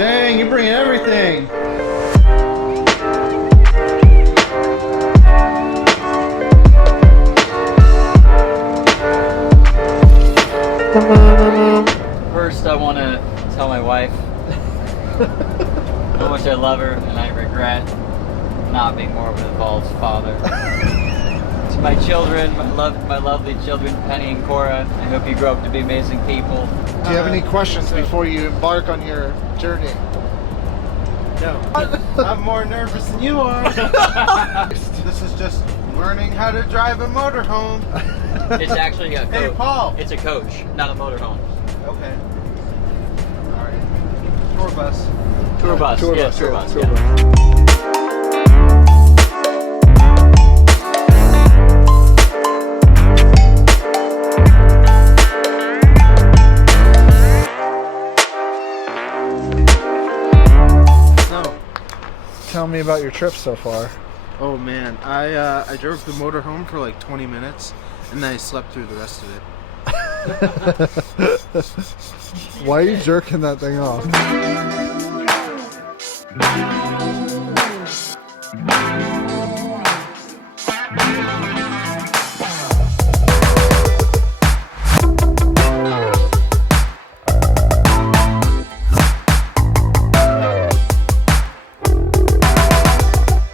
Dang, you're bringing everything. First, I want to tell my wife how much I love her and I regret not being more of an involved father. To my children, my lovely children, Penny and Cora, I hope you grow up to be amazing people. Do you have any questions before you embark on your journey? No. I'm more nervous than you are. This is just learning how to drive a motorhome. It's actually a coach. Hey, Paul. It's a coach, not a motorhome. Okay. All right. Tour bus. Tour bus. Tour Yeah, bus, tour yeah, bus. tour Yeah. bus. Tell me about your trip so far. Oh man, I drove the motorhome for like 20 minutes and then I slept through the rest of it. Why are you jerking that thing off?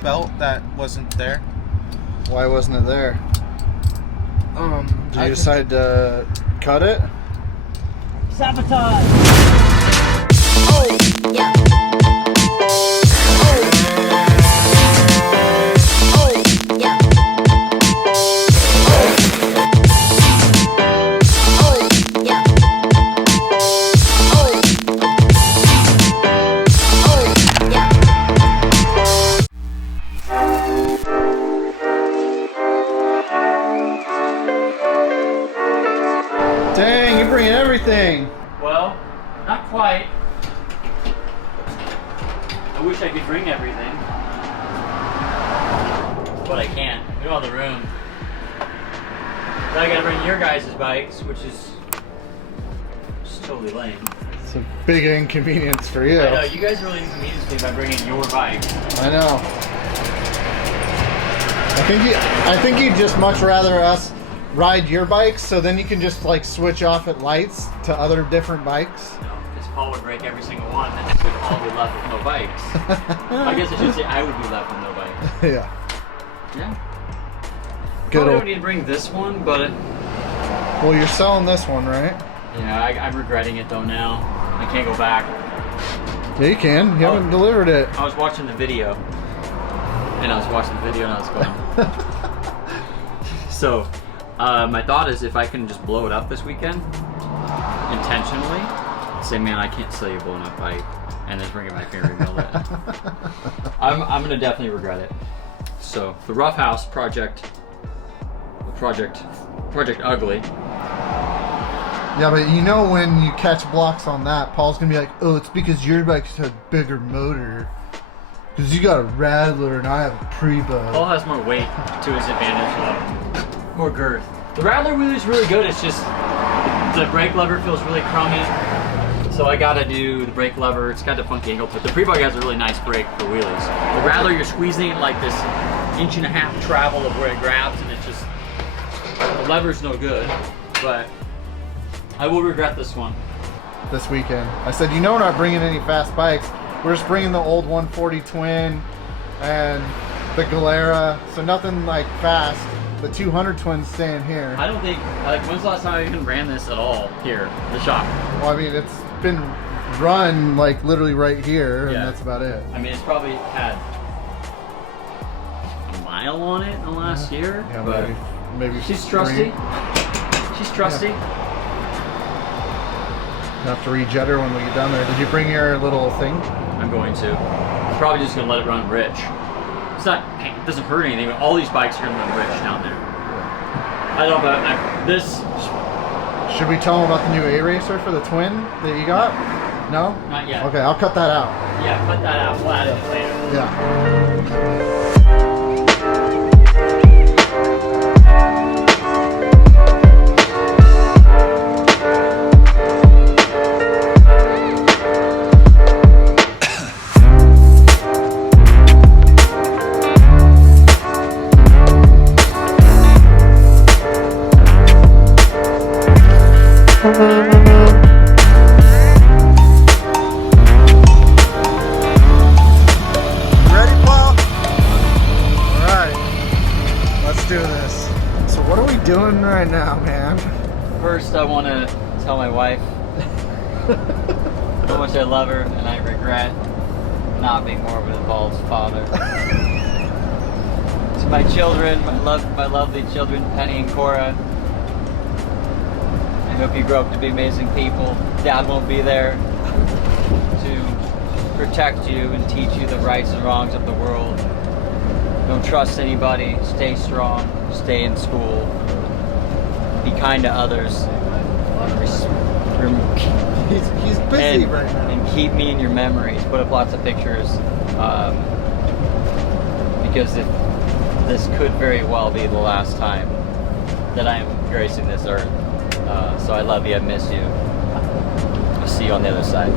Belt that wasn't there. Why wasn't it there? Did you decide to cut it? Sabotage! Oh, yeah. Oh, yeah. Oh, yeah. Oh, yeah. Dang, you're bringing everything. Well, not quite. I wish I could bring everything. But I can't. We don't have the room. But I gotta bring your guys' bikes, which is just totally lame. It's a big inconvenience for you. I know, you guys really inconvenience me by bringing your bikes. I know. I think you'd just much rather us ride your bikes, so then you can just like switch off at lights to other different bikes. No, because Paul would break every single one, and we'd all be left with no bikes. I guess I should say I would be left with no bikes. Yeah. Yeah. Good Probably old- don't need to bring this one, but Well, you're selling this one, right? yeah, I'm regretting it though now. I can't go back. Yeah, you can. You haven't delivered it. I was watching the video, and I was going. So, my thought is if I can just blow it up this weekend, intentionally, say, man, I can't sell you a blown up bike, and then bring it back here and rebuild it. I'm gonna definitely regret it. So, the Rough House project Ugly. Yeah, but you know when you catch blocks on that, Paul's gonna be like, "Oh, it's because your bike's a bigger motor, because you got a Rattler and I have a Preba." Paul has more weight to his advantage, though. More girth. The Rattler wheel is really good. It's just the brake lever feels really crummy. So I gotta do the brake lever. It's got a funky angle to it. The pre-bug has a really nice brake for wheelies. The Rattler, you're squeezing it like this 1.5 inch travel of where it grabs, and it's just, the lever's no good. But I will regret this one. This weekend, I said, "You know, we're not bringing any fast bikes. We're just bringing the old 140 Twin and the Galera. So nothing like fast. The 200 Twin's staying here." I don't think, like, when's the last time I even ran this at all here, the shop? Well, I mean, it's been run like literally right here, Yeah. and that's about it. I mean, it's probably had a mile on it in the last year. Yeah, but maybe she's 3. trusty. She's trusty. You'll have to rejet her when we get down there. Did you bring your little thing? I'm going to. I'm probably just gonna let it run rich. It's not. It doesn't hurt anything. But all these bikes are gonna run rich down there. I don't know about this. Should we tell them about the new A-Racer for the Twin that you got? No? Not yet. Okay, I'll cut that out. Yeah, cut that out. We'll add it later. Yeah. now, man? First, I want to tell my wife how much I love her, and I regret not being more of an involved father. To my children, my lovely children, Penny and Cora. I hope you grow up to be amazing people. Dad won't be there to protect you and teach you the rights and wrongs of the world. Don't trust anybody. Stay strong. Stay in school. Be kind to others. He's busy and, right now. and keep me in your memories. Put up lots of pictures. Because this could very well be the last time that I am gracing this earth. So I love you. I miss you. I'll see you on the other side.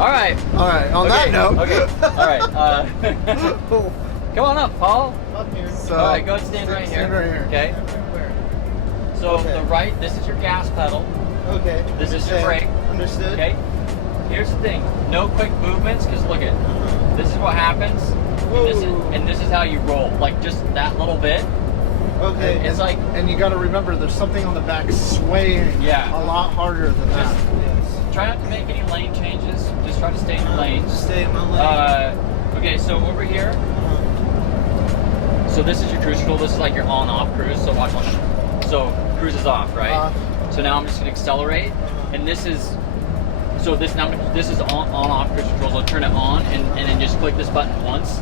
All right. All right. On that note. Okay. All right. Come on up, Paul. Up here. So, All right. Go ahead and stand right here. Stand right here. Okay. Where? So Okay. the right. This is your gas pedal. Okay. This is your Understand. brake. Understood. Okay. Here's the thing. No quick movements, because look at. This is what happens. And this is how you roll. Like just that little bit. Okay. It's like. And you got to remember, there's something on the back swaying. Yeah. A lot harder than that. Yes. Try not to make any lane changes. Just try to stay in your lanes. Just stay in my lane. Okay, so over here. So this is your cruise control. This is like your on-off cruise. So watch. So cruise is off, right? So now I'm just gonna accelerate, and this is. So this is on-off cruise control. So I'll turn it on, and then just click this button once,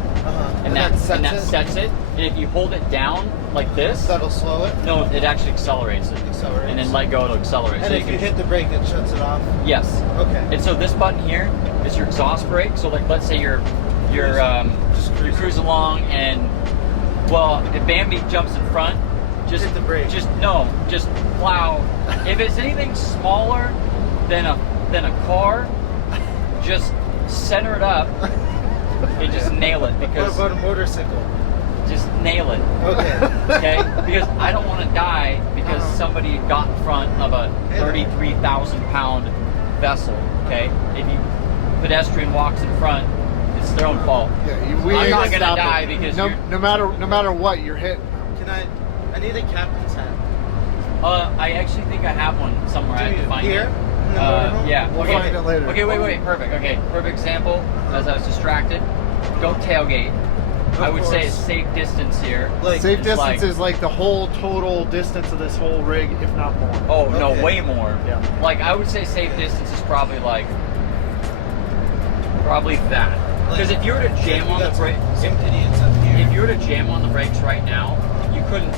and that sets it. And if you hold it down like this, That'll slow it. no, it actually accelerates it. Accelerates. And then let go, it'll accelerate. And so if you hit the brake, it shuts it off. Yes. Okay. And so this button here is your exhaust brake. So like, let's say you're cruising along, and well, if Bambi jumps in front, just Hit the brake. Just plow. If it's anything smaller than a car, just center it up and just nail it, What because about a motorcycle? just nail it. Okay. Okay? Because I don't want to die because somebody got in front of a 33,000 pound vessel. Okay? If you pedestrian walks in front, it's their own fault. Yeah, I'm ain't not gonna stop die it. because no you're- matter what, you're hit. Can I need a captain's hat. I actually think I have one somewhere. I have to find Here? it. In the motorhome? Yeah. We'll okay. find it later. Okay, wait. Perfect. Okay, perfect example. As I was distracted, go tailgate. I would say a course. safe distance here. Like, Safe it's distance like- is like the whole total distance of this whole rig, if not more. Oh no, Okay. way more. Yeah. Like I would say safe distance is probably that. Because if you were to jam on the brake, Some idiots up here. if you were to jam on the brakes right now, you couldn't.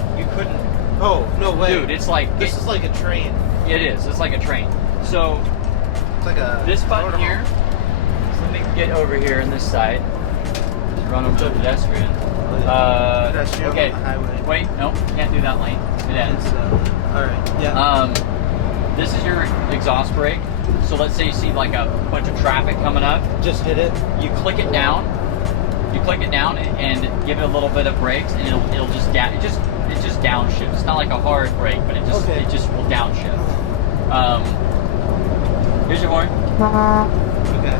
Oh, no way. Dude, it's like This is like a train. it is. It's like a train. So It's like a this button motorhome. here. So let me get over here on this side. Just run over to the pedestrian. Pedestrian Okay. on the highway. Wait, no, can't do that lane. It ends. Alright, yeah. This is your exhaust brake. So let's say you see like a bunch of traffic coming up. Just hit it. You click it down. You click it down and give it a little bit of brakes, and it'll just it just downshift. It's not like a hard brake, but it just will downshift. Here's your horn. Okay.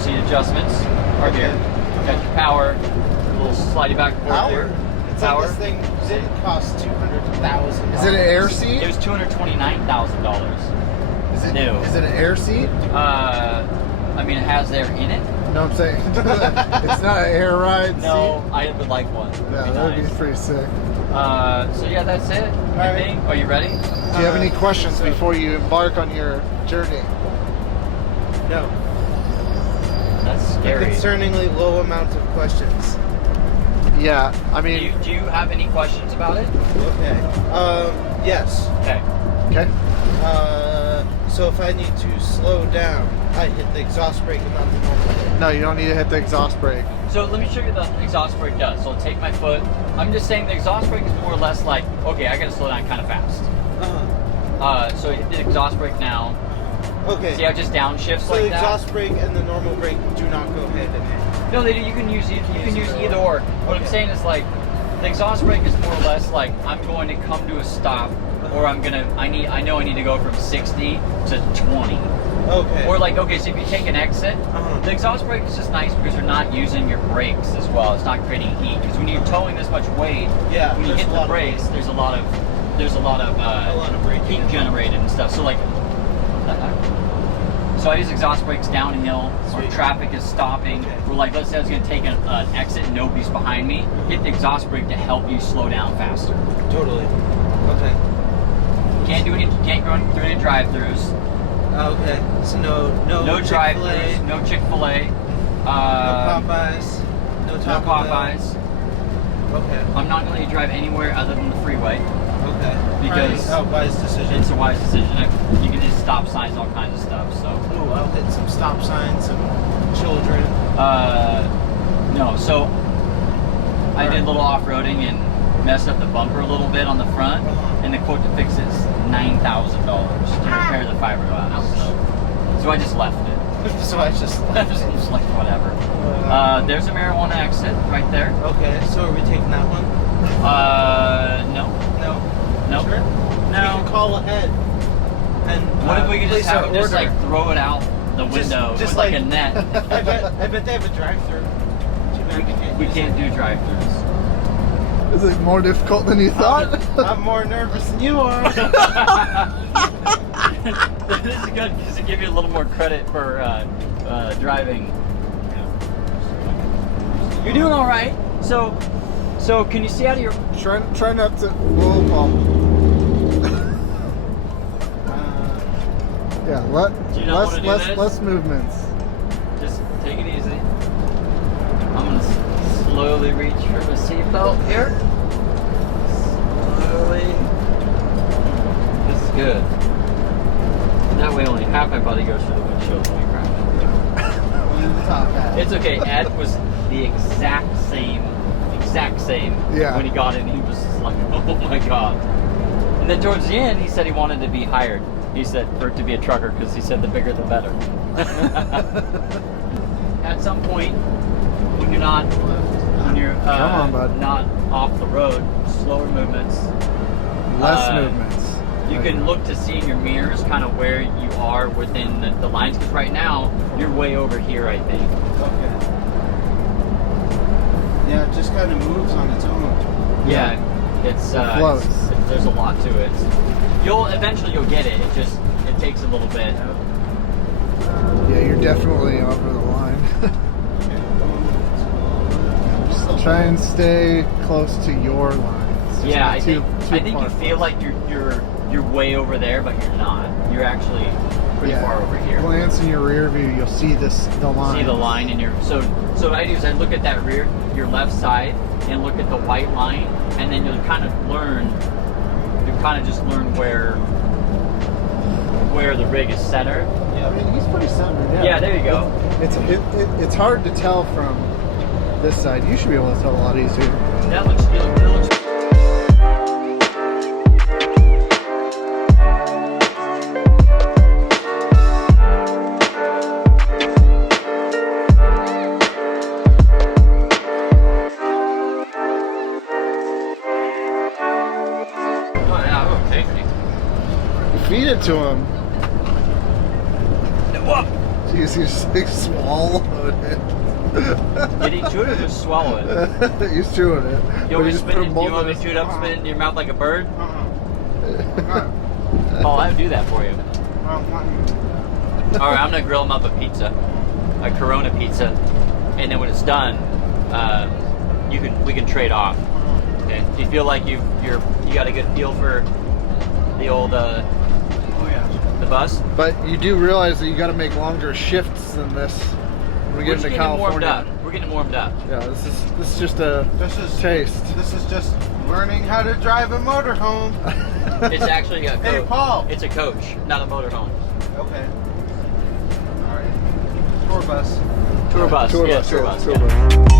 Seat adjustments are here. Got your power, a little slidey back and forth Power. here. It's Power. like this thing didn't cost $200,000. Is it an air seat? It was $229,000. Is it new. Is it an air seat? I mean, it has air in it. No, I'm saying it's not an air ride No, I would like one. seat. Would Yeah, be that would nice. be pretty sick. So yeah, that's it. I right. think. Are you ready? Do you have any questions so. before you embark on your journey? No. That's A scary. concerningly low amount of questions. Yeah, I Do mean, you have any questions about it? Okay. Yes. Okay. okay. So if I need to slow down, I hit the exhaust brake and not the normal brake. No, you don't need to hit the exhaust brake. So let me show you what the exhaust brake does. So I'll take my foot. I'm just saying the exhaust brake is more or less like, okay, I gotta slow down kind of fast. So hit the exhaust brake now. Okay. See how it just downshifts So like the that? exhaust brake and the normal brake do not go hand in hand. No, they do. You can use either or. What I'm Okay. saying is like the exhaust brake is more or less like I'm going to come to a stop, or I know I need to go from 60 to 20. Okay. Or like, okay, so if you take an exit, the exhaust brake is just nice because you're not using your brakes as well. It's not creating heat. Because when you're towing this much weight, Yeah, when you hit the brakes, there's a lot of braking heat generated and stuff. So like, what the heck? So I use exhaust brakes downhill or Sweet. traffic is stopping. Okay. Or like, let's say I was going to take an exit and nobody's behind me. Hit the exhaust brake to help you slow down faster. Totally. Okay. Can't go through any drive-throughs. Okay. So no drive-throughs. Chick-fil-A, No Chick-fil-A. no Popeyes, no No Taco Bell. Popeyes. Okay. I'm not going to drive anywhere other than the freeway. Okay. Because wise decision. it's a wise decision. You can just stop signs, all kinds of stuff. So. Ooh, I'll hit some stop signs, some children. No. So I did a little off-roading and messed up the bumper a little bit on the front, and the quote to fix it is $9,000 to repair the fiberglass. So I just left it. So I just left it. Just like whatever. There's a marijuana exit right there. Okay, so are we taking that one? No. No. Nope. Sure? We can No. call ahead. And What if we could just place have our it just order. like throw it out the window just with like a net? I bet they have a drive-through. Too bad We can't do drive-throughs. Is it more difficult than you thought? I'm more nervous than you are. This is good because it gives you a little more credit for driving. You're doing all right. So can you see out of your? Try not to. Whoa, Paul. Yeah, Do you not wanna do this? less movements. Just take it easy. I'm gonna slowly reach for the seatbelt here. Slowly. This is good. That way only half my body goes through the windshield when we crash. It's okay. Ed was the exact same. Yeah. When he got in, he was just like, oh my god. And then towards the end, he said he wanted to be hired. He said for it to be a trucker because he said the bigger the better. At some point, when you're not Come on, bud. not off the road, slower movements, Less movements. you can look to see in your mirrors kind of where you are within the lines. Because right now, you're way over here, I think. Okay. Yeah, it just kind of moves on its own. Yeah, it's floats. there's a lot to it. You'll eventually get it. It takes a little bit. Yeah, you're definitely over the line. Just try and stay close to your lines. Just Yeah, not I too think far you feel like you're way over there, but you're not. You're actually pretty far over here. Glance in your rear view, you'll see the line. See the line in your so what I do is I look at that your left side and look at the white line, and then you'll kind of just learn where the rig is centered. Yeah, I mean, he's pretty centered. Yeah, there you go. It's hard to tell from this side. You should be able to tell a lot easier. That looks good. Feed it to him. Whoa. Jeez, he's like swallowed it. Did he chew it or just swallow it? He's chewing it. You want me to spit it? You want me to chew it up, spit it in your mouth like a bird? Oh, I would do that for you. All right, I'm gonna grill him up a pizza, a Corona pizza, and then when it's done, we can trade off. Okay? Do you feel like you got a good feel for the old the bus? But you do realize that you got to make longer shifts than this when we get into California. We're getting warmed up. Yeah, this is just a taste. This is just learning how to drive a motorhome. It's actually a coach. Hey, Paul. It's a coach, not a motorhome. Okay. All right. Tour bus. Tour bus. Tour Yeah, bus, tour yeah, bus. tour Yeah. bus.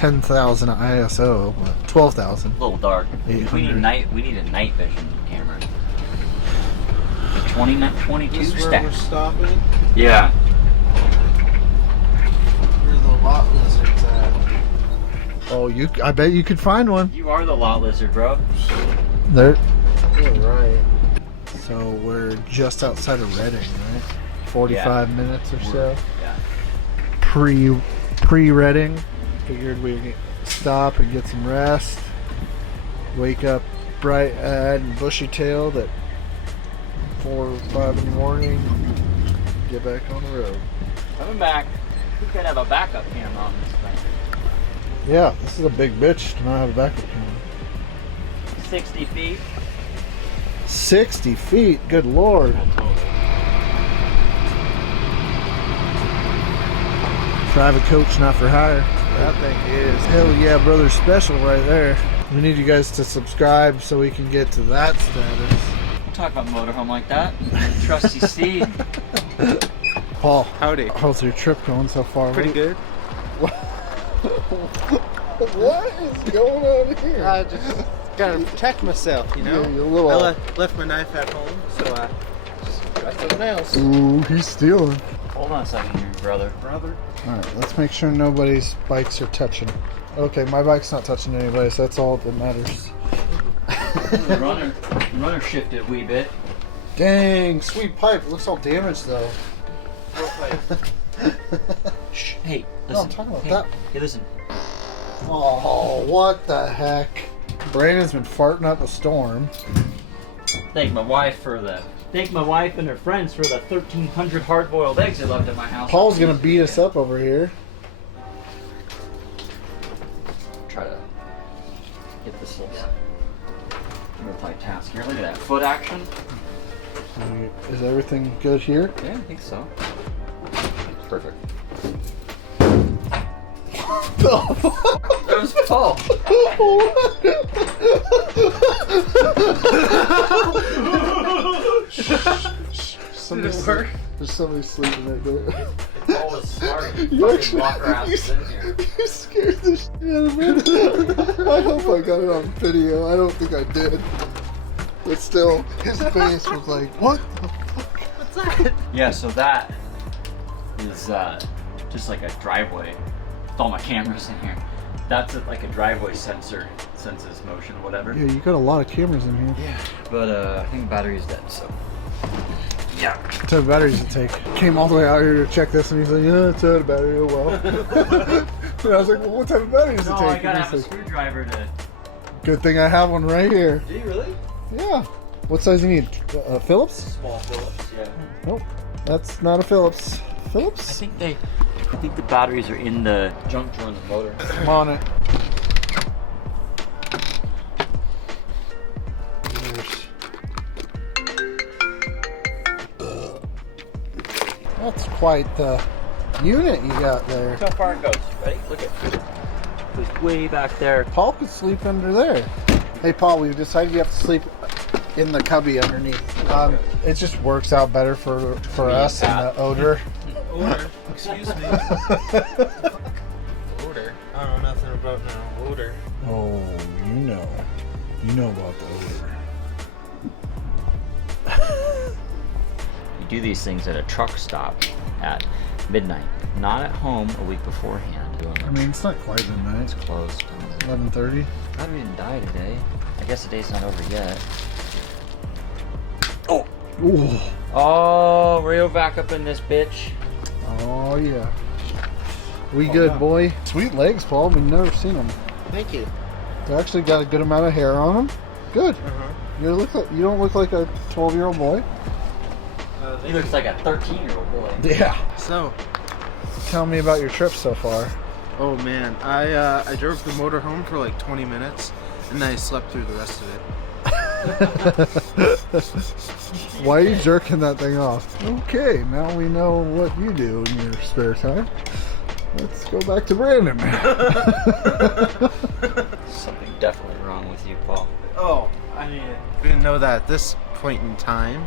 10,000 ISO, but 12,000. A little dark. We need 800. we need a night vision camera. The 22 This is where stack. we're stopping. Yeah. Where the lot lizards at? Oh, I bet you could find one. You are the lot lizard, bro. There. You're right. So we're just outside of Reading, right? 45 minutes or so. Yeah. Pre-Reading. Figured we'd stop and get some rest. Wake up bright-eyed and bushy-tailed at 4 or 5 in the morning. Get back on the road. Coming back. We could have a backup camera on this thing. Yeah, this is a big bitch to not have a backup camera. 60 feet. 60 feet, good lord. Private coach, not for hire. That thing is hell yeah, brother special right there. We need you guys to subscribe so we can get to that status. Don't talk about motorhome like that. Trusty Steve. Paul, Howdy. how's your trip going so far? Pretty good. What is going on here? I just gotta protect myself, you know? Yeah, you're a little I left my knife at home, so I just got something else. Ooh, he's stealing. Hold on a second here, brother. Alright, let's make sure nobody's bikes are touching. Okay, my bike's not touching anybody, so that's all that matters. The runner shifted a wee bit. Dang, sweet pipe. It looks all damaged though. Shh. Hey, listen. No, I'm talking about hey, that. Hey, listen. Oh, what the heck? Brandon's been farting up a storm. Thank my wife and her friends for the 1,300 hard-boiled eggs they left at my house. Paul's gonna beat us up over here. Try to get this little multitask here. Look at that foot action. Is everything good here? Yeah, I think so. Perfect. That was Paul. Did it work? There's somebody sleeping right there. Paul was smart. You actually, Lock her asses in here. you scared the shit out of me. I hope I got it on video. I don't think I did. But still, his face was like, what the fuck? What's that? Yeah, so that is just like a driveway with all my cameras in here. That's like a driveway sensor, senses motion or whatever. Yeah, you got a lot of cameras in here. Yeah, but I think the battery's dead, so. Yeah. What type of batteries it take? Came all the way out here to check this, and he's like, yeah, it's out of battery, oh well. And I was like, well, what type of battery does it No, take? I gotta And have a he's like, screwdriver to. good thing I have one right here. Do you really? Yeah. What size do you need? Phillips? Small Phillips, yeah. Nope. That's not a Phillips. I Phillips? think the batteries are in the junk drawer in the motor. I'm on it. That's quite the unit you got there. Look how far it goes. Ready? Look at it. It goes way back there. Paul could sleep under there. Hey Paul, we've decided you have to sleep in the cubby underneath. It just works out better for us and the odor. Odor. Excuse me. Odor. I don't know nothing about no odor. Oh, you know about the odor. You do these things at a truck stop at midnight, not at home a week beforehand. I mean, it's not quite midnight. It's closed. 11:30. Battery didn't die today. I guess the day's not over yet. Ooh. Oh, Rio back up in this bitch. Oh yeah. We good, boy. Sweet legs, Paul. We've never seen them. Thank you. They actually got a good amount of hair on them. Good. You don't look like a 12-year-old boy. He looks like a 13-year-old boy. Yeah. So, Tell me about your trip so far. oh man, I drove the motor home for like 20 minutes, and then I slept through the rest of it. Why are you jerking that thing off? Okay, now we know what you do in your spare time. Let's go back to Brandon. Something definitely wrong with you, Paul. Oh, I didn't know that at this point in time.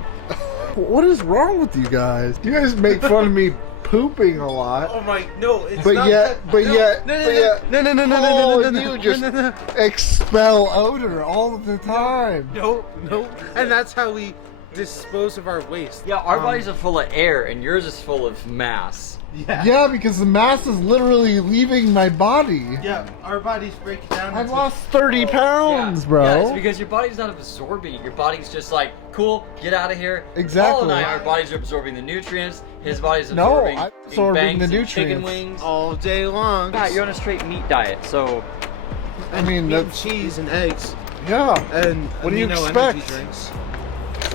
What is wrong with you guys? You guys make fun of me pooping a lot. Oh my, no, it's But not yet, that- but no, yet, no, but yet, no, no, no, no, oh, no, no, you no, just no, no, expel odor all the time. no, no, and that's how we dispose of our waste. Yeah, our bodies are full of air, and yours is full of mass. Yeah. Yeah, because the mass is literally leaving my body. Yeah, our bodies break down. I've into- lost 30 pounds, bro. Yeah, it's because your body's not absorbing it. Your body's just like, cool, get out of here. Exactly. Paul and I, our bodies are absorbing the nutrients. His body's No, absorbing, I'm absorbing the bangs and chicken nutrients. wings. all day long. Yeah, you're on a straight meat diet, so I mean, Meat and that's, cheese and eggs yeah. and What do you amino expect? energy drinks.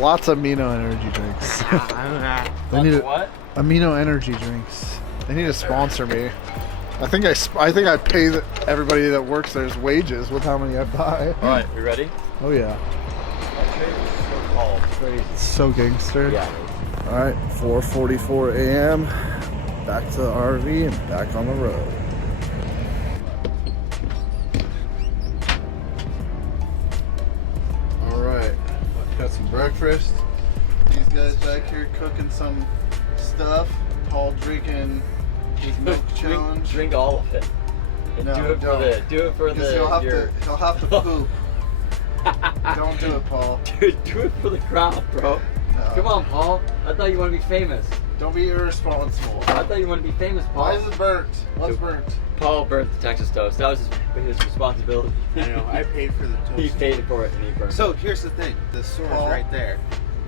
Lots of amino energy drinks. They need what? amino energy drinks. They need to sponsor me. I think I pay everybody that works there's wages with how many I buy. All right, we ready? Oh yeah, Crazy. so gangster. Yeah. All right, 4:44 a.m. Back to the RV and back on the road. All right, got some breakfast. These guys back here cooking some stuff. Paul drinking his milk challenge. Drink all of it. And No, do it for don't. the. Do it for Because the. he'll have to poop. Don't do it, Paul. Dude, do it for the crowd, bro. No. Come on, Paul. I thought you want to be famous. Don't be irresponsible. I thought you wanted to be famous, Paul. Why is it burnt? What's burnt? Paul burnt the Texas toast. That was his responsibility. I know, I paid for the toast. He paid for it and he burnt So here's the thing, the store's Paul, right there.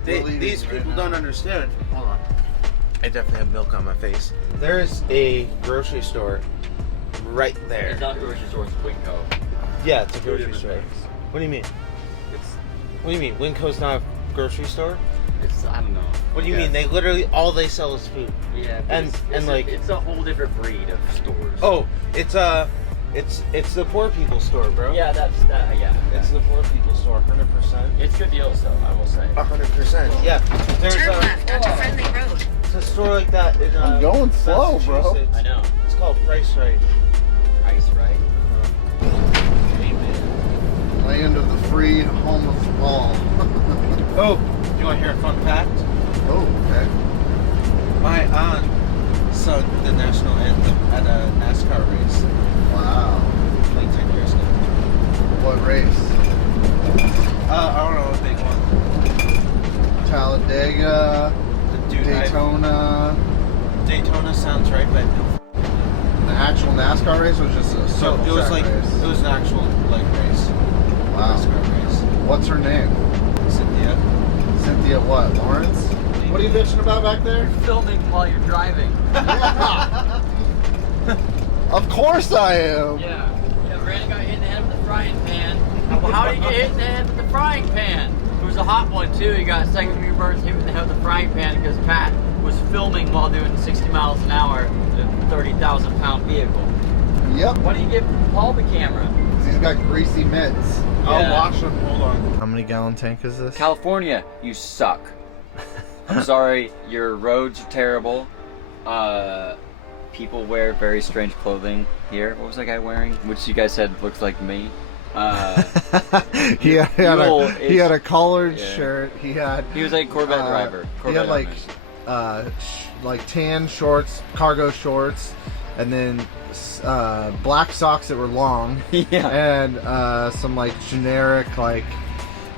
we're leaving These right people now. don't understand. Hold on. I definitely have milk on my face. There's a grocery store right it. there. It's not a grocery store, it's Winco. Yeah, it's a Two grocery different store. things. What do you mean? It's, What do you mean? Winco's not a grocery store? I don't know. What do you mean? They literally all they sell is food. Yeah, but And- it's, and like- it's a whole different breed of stores. Oh, it's the poor people store, bro. Yeah, yeah. It's the poor people store, 100%. It's good deals though, I will say. 100%. Yeah. There's Turn left onto Friendly Road. it's a store like that in I'm going slow, bro. Massachusetts. I know. It's called Price Right. Price right? Land of the free, home of Paul. Oh, do you want to hear a fun fact? Oh, okay. My aunt sung the national anthem at a NASCAR race Wow. like 10 years ago. What race? I don't know what big one. Talladega, The dude, Daytona. Daytona sounds right, but The actual NASCAR race was just a so circle it was track like race. it was an actual like race. Wow. NASCAR race. What's her name? Cynthia. Cynthia what? Lawrence? What are you bitching about back there? Filming while you're driving. Of course I am. Yeah, Randy got hit in the head with the frying pan. Well, how did he get hit in the head with the frying pan? It was a hot one too. He got second degree burns hit in the head with the frying pan because Pat was filming while doing 60 miles an hour in a 30,000 pound vehicle. Yep. Why do you give Paul the camera? 'Cause he's got greasy mitts. Yeah. I'll wash them. Hold on. How many gallon tank is this? California, you suck. I'm sorry, your roads are terrible. People wear very strange clothing here. What was that guy wearing? Which you guys said looks like me. he Mule had a collared yeah. shirt. He had. He was like a Corvette driver. He Corvette had like, owners. like tan shorts, cargo shorts, and then black socks that were long, Yeah. and some like generic like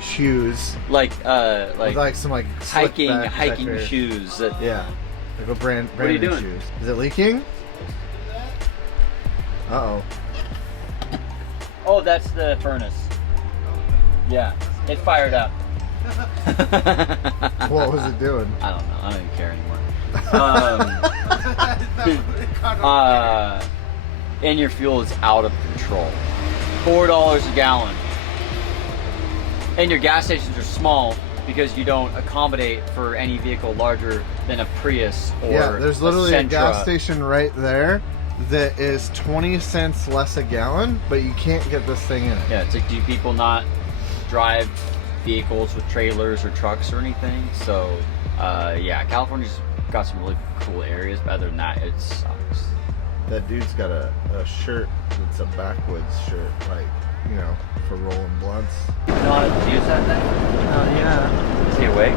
shoes, like with like some like slick back hiking type shoes. That, Yeah, like a brand What are you branded doing? shoes. Is it leaking? Uh Oh, that's the furnace. Yeah, it fired up. oh. What was it doing? I don't know. I don't even care anymore. And your fuel is out of control. $4 a gallon. And your gas stations are small because you don't accommodate for any vehicle larger than a Prius or Yeah, there's literally a Sentra. gas station right there that is 20 cents less a gallon, but you can't get this thing in it. Yeah, it's like, do people not drive vehicles with trailers or trucks or anything? So, yeah, California's got some really cool areas, but other than that, it sucks. That dude's got a shirt that's a backwoods shirt, like, you know, for rolling blunts. You know how to use that thing? Oh yeah. Is he awake?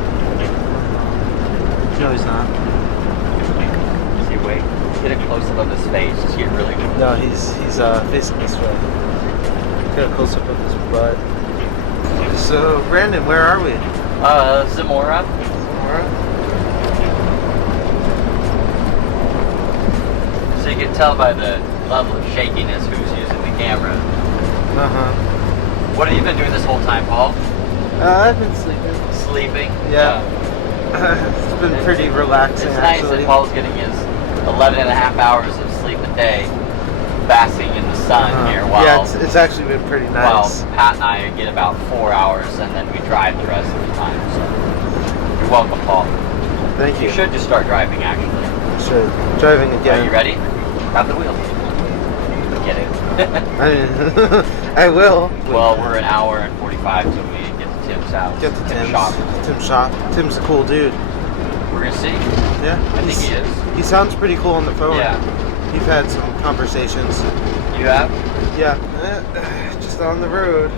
No, he's not. Is he Okay, wait. Get a close up of his face. Just get really good. No, he's facing this way. Get a close up of his butt. So, Brandon, where are we? Zamora. So you can tell by the level of shakiness who's using the camera. What have you been doing this whole time, Paul? I've been sleeping. Sleeping? Yeah. It's been pretty relaxing, It's nice actually. that Paul's getting his 11 and a half hours of sleep a day, basking in the sun here, while, yeah, it's actually been pretty nice. while Pat and I get about 4 hours, and then we drive the rest of the time. So you're welcome, Paul. Thank you. You should just start driving, actually. Should. Driving again. Are you ready? Grab the wheel. Get it. I will. Well, we're an hour and 45 till we get to Tim's house. Get to Tim's shop. Tim's shop. Tim's a cool dude. We're gonna see. Yeah. I think he is. He sounds pretty cool on the phone. Yeah. We've had some conversations. You have? Yeah. Just on the road.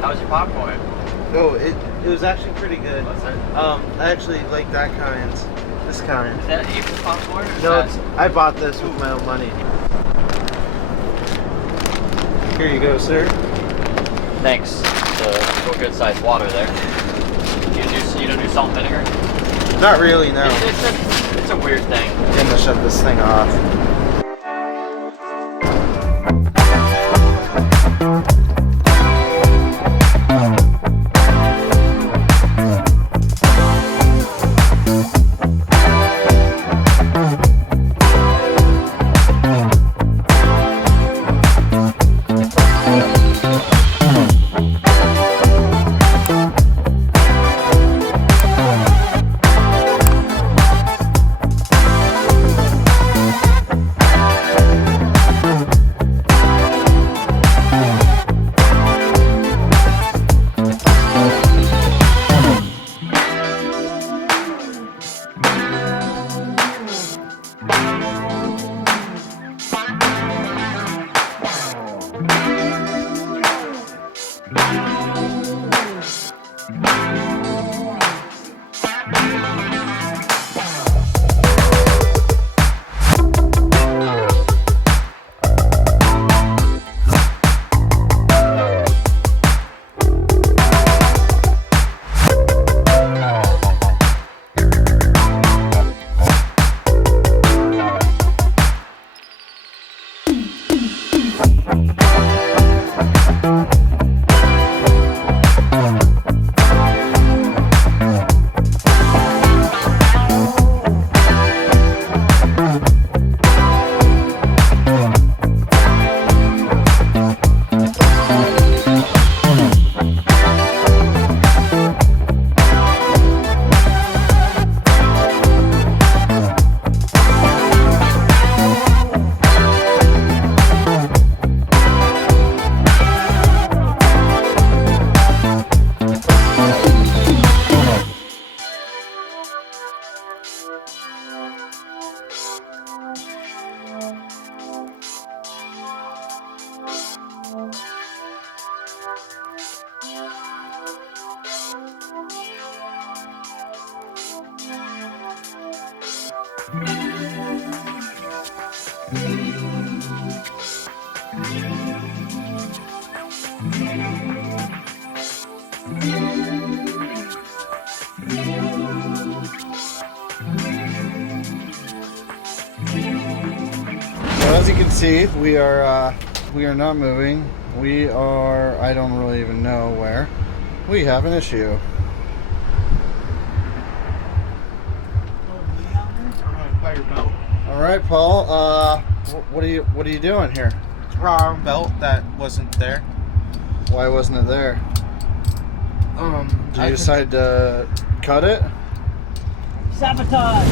How was your popcorn? Oh, it was actually pretty good. What's it? I actually like that kind. This kind. Is that April popcorn? Or is No, that... I bought this with my own money. Here you go, sir. Thanks. It's a real good sized water there. You don't do salt and vinegar? Not really, no. It's a weird thing. I'm gonna shut this thing off. So as you can see, we are not moving. We are, I don't really even know where. We have an issue. All right, Paul. What are you doing here? Raw belt that wasn't there. Why wasn't it there? Did you decide to cut it? Sabotage!